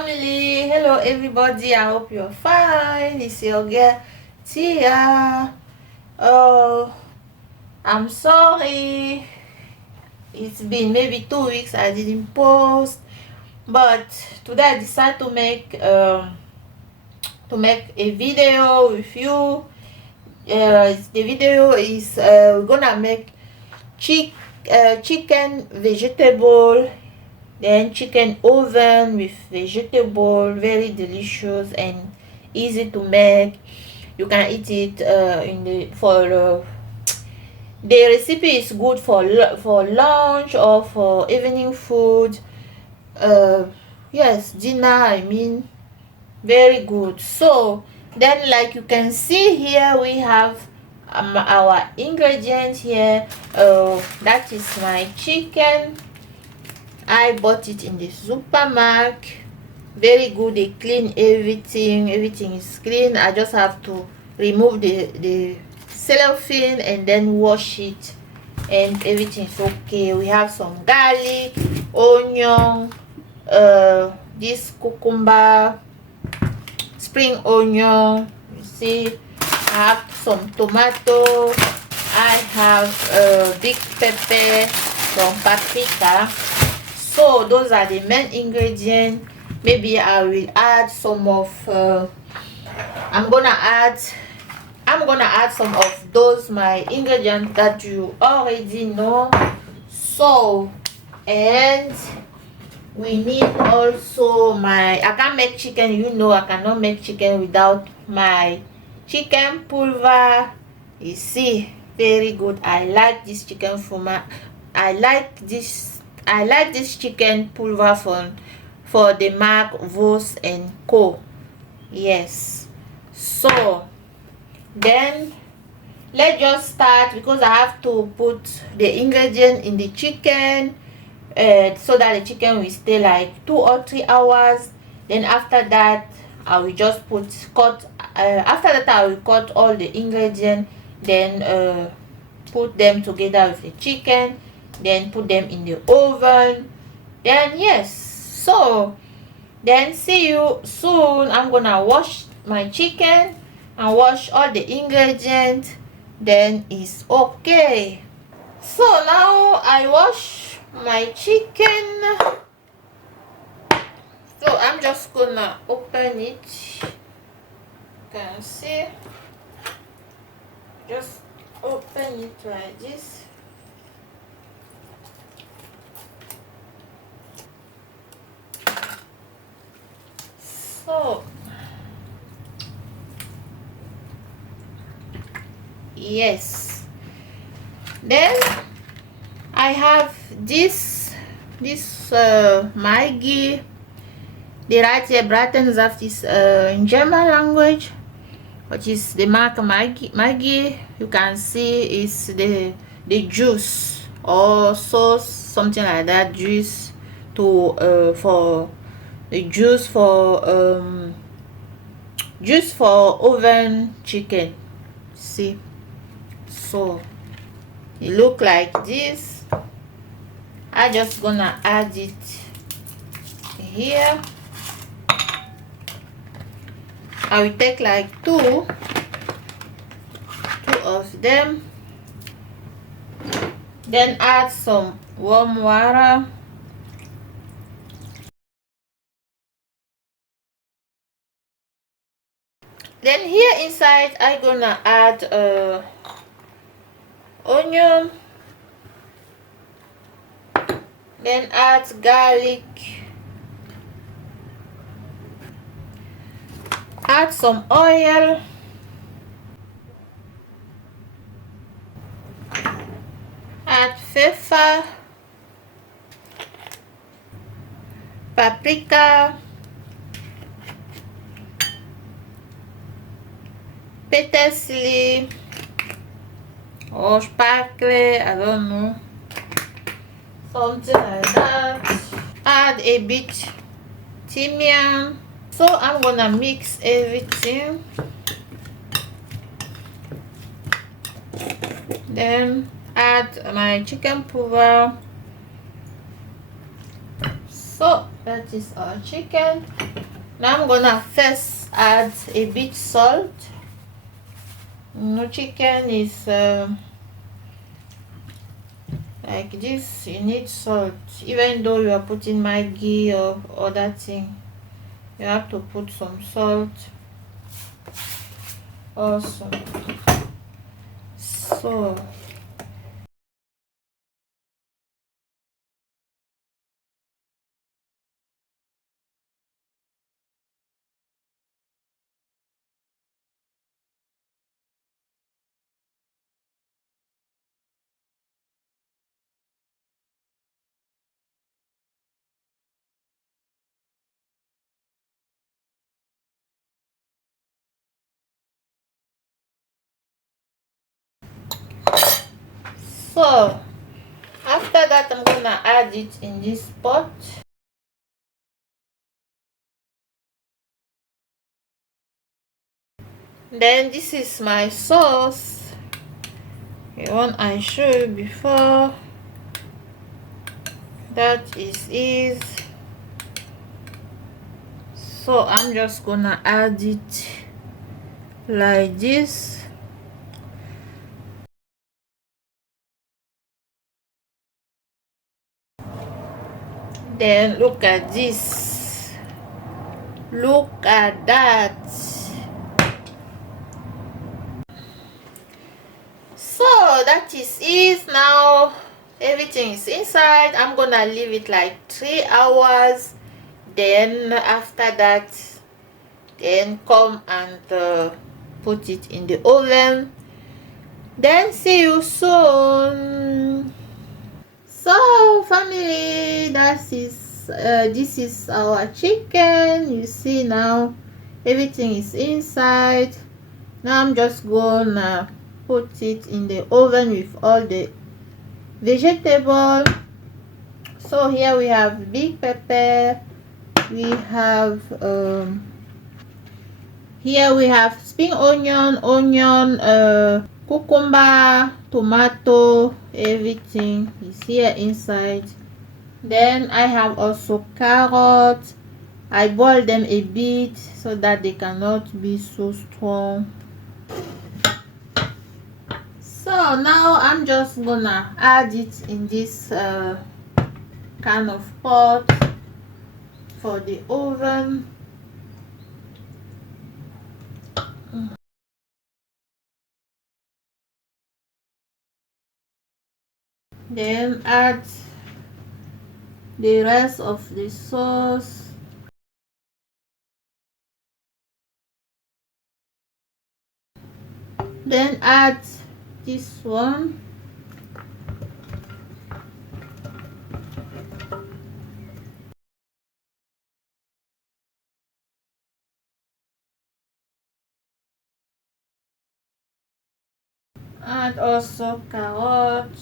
family. Hello everybody, I hope you're fine. It's your girl Thea. Oh, I'm sorry, it's been maybe 2 weeks I didn't post, but today I decided to make a video with you. The video is we're gonna make chicken vegetable, then chicken oven with vegetable, very delicious and easy to make. You can eat it in the recipe is good for lunch or for evening food. Yes, dinner, I mean, very good. So then, like you can see here, we have our ingredients here. That is my chicken. I bought it in the supermarket. Very good. They clean everything. Everything is clean. I just have to remove the cellophane and then wash it, and everything is okay. We have some garlic, onion, this cucumber, spring onion. You see, I have some tomato. I have big pepper, some paprika. So those are the main ingredients. Maybe I will add some of I'm gonna add some of those my ingredients that you already know. So, and we need also I can't make chicken, you know, I cannot make chicken without my chicken pulver. You see, very good. I like this chicken format. I like this chicken pulver for the Mark Vos and Co. Yes. So then let's just start, because I have to put the ingredient in the chicken so that the chicken will stay like 2 or 3 hours. Then after that I will just after that I will cut all the ingredients, then put them together with the chicken, then put them in the oven. Then yes, so then see you soon. I'm gonna wash my chicken and wash all the ingredients, then it's okay. So now I wash my chicken, so I'm just gonna open it. You can see, just open it like this. So yes, then I have this Maggi. They write here Bratensaft is in German language, which is the mark Maggi. You can see is the juice or sauce, something like that, juice to for the juice for oven chicken. See, so it look like this. I just gonna add it here. I will take like two of them, then add some warm water. Then here inside I gonna add onion, then add garlic, add some oil, add pepper, paprika, petersilie or sparkle, I don't know, something like that. Add a bit thymian. So I'm gonna mix everything, then add my chicken pulver. So That is our chicken. Now I'm gonna first add a bit salt. Chicken is like this, you need salt. Even though you are putting Maggi or other thing, you have to put some salt also. So after that, I'm gonna add it in this pot. Then this is my sauce, the one I showed you before. That is so I'm just gonna add it like this. Then look at this, look at that. So that is it. Now everything is inside. I'm gonna leave it like 3 hours. Then after that, then come and put it in the oven. Then see you soon. So family, this is our chicken. You see now everything is inside. Now I'm just gonna put it in the oven with all the vegetable. So here we have big pepper, we have here we have spring onion, cucumber, tomato, everything is here inside. Then I have also carrots. I boil them a bit so that they cannot be so strong. So now I'm just gonna add it in this kind of pot for the oven. Then add the rest of the sauce. Then add this one. Add also carrot.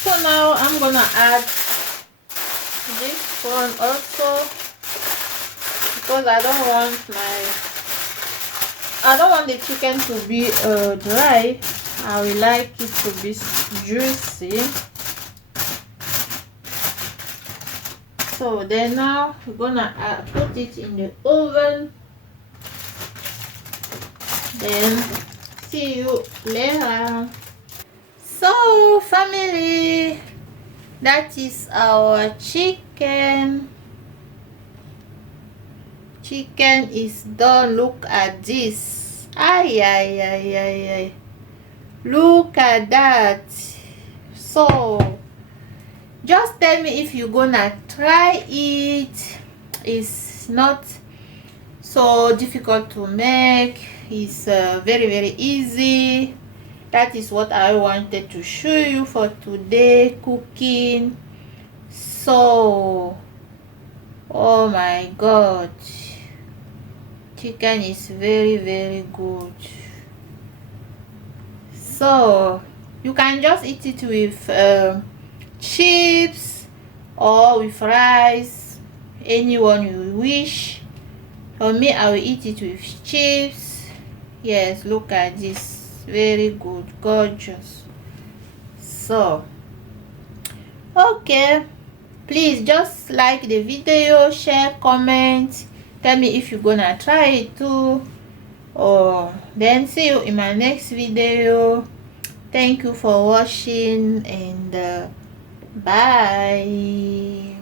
So now I'm gonna add this one also, because I don't want the chicken to be dry. I will like it to be juicy. So then now we're gonna put it in the oven. Then see you later. So family, that is our chicken. Chicken is done. Look at this. Ay. Look at that. So just tell me if you're gonna try it. It's not so difficult to make. It's very easy. That is what I wanted to show you for today cooking. So oh my god, chicken is very good. So you can just eat it with chips or with rice, anyone you wish. For me, I will eat it with chips. Yes, look at this, very good, gorgeous. So okay, please just like the video, share, comment, tell me if you're gonna try it too. Or then see you in my next video. Thank you for watching, and bye.